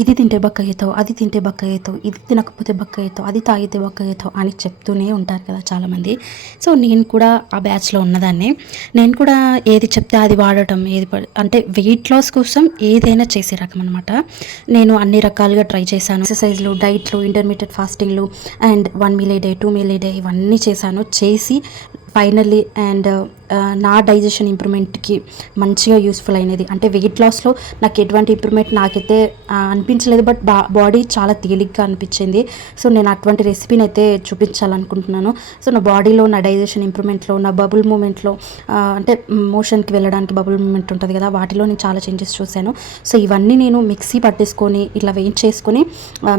ఇది తింటే బక్క అవుతావు, అది తింటే బక్క అవుతావు, ఇది తినకపోతే బక్క అవుతావు, అది తాగితే బక్క అవుతావు అని చెప్తూనే ఉంటారు కదా చాలామంది. సో నేను కూడా ఆ బ్యాచ్లో ఉన్నదాన్ని. నేను కూడా ఏది చెప్తే అది వాడటం, అంటే వెయిట్ లాస్ కోసం ఏదైనా చేసే రకం అనమాట. నేను అన్ని రకాలుగా ట్రై చేశాను. ఎక్సర్సైజ్లు, డైట్లు, ఇంటర్మీడియట్ ఫాస్టింగ్లు and 1 meal a day, 2 meal a day ఇవన్నీ చేసి ఫైనల్లీ అండ్ నా డైజెషన్ ఇంప్రూవ్మెంట్కి మంచిగా యూస్ఫుల్ అయినది. అంటే వెయిట్ లాస్లో నాకు ఎటువంటి ఇంప్రూవ్మెంట్ నాకైతే అనిపించలేదు, బట్ బాడీ చాలా తేలిగ్గా అనిపించింది. సో నేను అటువంటి రెసిపీని అయితే చూపించాలనుకుంటున్నాను. సో నా బాడీలో, నా డైజెషన్ ఇంప్రూవ్మెంట్లో, నా బబుల్ మూమెంట్లో, అంటే మోషన్కి వెళ్ళడానికి బబుల్ మూమెంట్ ఉంటుంది కదా, వాటిలో నేను చాలా చేంజెస్ చూశాను. సో ఇవన్నీ నేను మిక్సీ పట్టేసుకొని ఇట్లా వేయించేసుకొని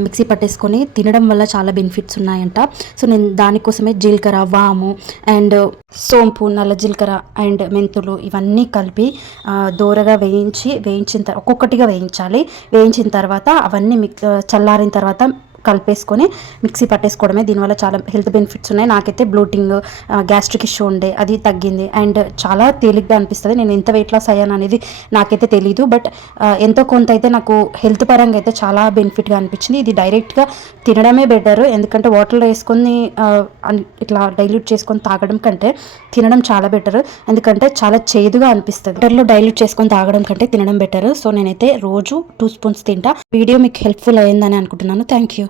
మిక్సీ పట్టేసుకొని తినడం వల్ల చాలా బెనిఫిట్స్ ఉన్నాయంట. సో నేను దానికోసమే జీలకర్ర, వాము అండ్ సోంపు, నల్ల జీలకర్ర అండ్ మెంతులు ఇవన్నీ కలిపి దోరగా వేయించిన తర్వాత ఒక్కొక్కటిగా వేయించిన తర్వాత అవన్నీ చల్లారిన తర్వాత కలిపేసుకొని మిక్సీ పట్టేసుకోవడమే. దీనివల్ల చాలా హెల్త్ బెనిఫిట్స్ ఉన్నాయి. నాకైతే బ్లోటింగ్, గ్యాస్ట్రిక్ ఇష్యూ ఉండే అది తగ్గింది అండ్ చాలా తేలిగ్గా అనిపిస్తుంది. నేను ఎంత వెయిట్ లాస్ అయ్యాను అనేది నాకైతే తెలీదు, బట్ ఎంతో కొంత అయితే నాకు హెల్త్ పరంగా అయితే చాలా బెనిఫిట్గా అనిపించింది. ఇది డైరెక్ట్గా తినడమే బెటర్, ఎందుకంటే వాటర్లో వేసుకొని ఇట్లా డైల్యూట్ చేసుకొని తాగడం కంటే తినడం చాలా బెటర్, ఎందుకంటే చాలా చేదుగా అనిపిస్తుంది. వాటర్లో డైల్యూట్ చేసుకొని తాగడం కంటే తినడం బెటర్. సో నేనైతే రోజు 2 స్పూన్స్ తింటా. వీడియో మీకు హెల్ప్ఫుల్ అయ్యిందని అనుకుంటున్నాను. Thank you.